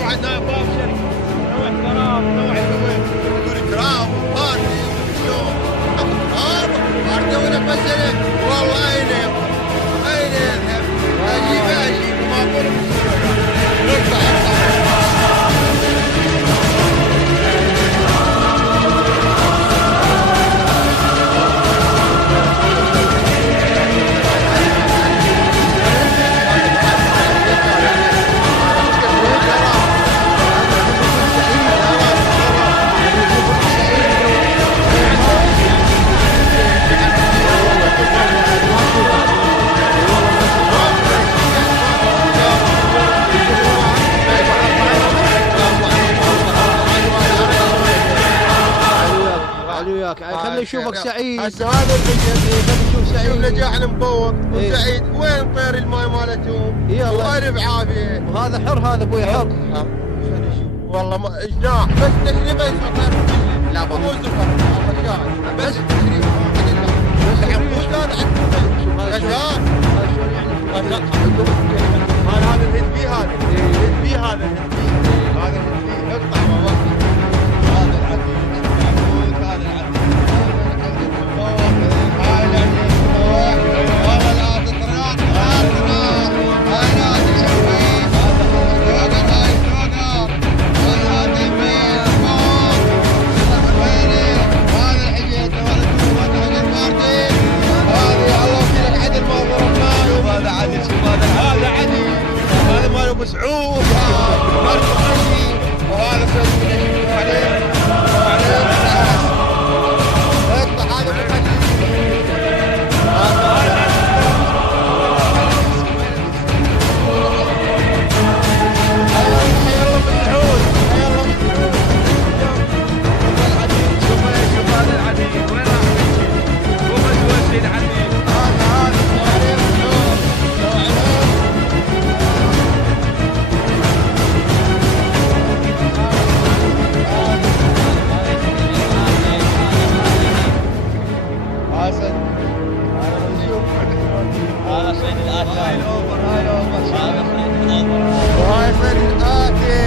بعد باب شركه نوع كرام نوع يقول كرام وبارتي وشو بارتي ونفسنا والله اين يذهب اجيب وما اقول خلي يشوفك سعيد. هسه هذا خلي يشوف سعيد نجاحنا مبوق وسعيد. وين طير الماي مالتهم؟ والله بعافيه. وهذا حر، هذا ابوي حر. خلي نشوف والله ما جناح بس تشريبه يسقط. لا مو زفر والله شاهد بس تشريبه. بس عبود هذا غزال هذا الهندي هذا الهندي هذا الهندي اقطع والله. هذا العديد هذا العديد ابو سعود وهذا سيد عليه اقطع هذا هاي صيد الآتي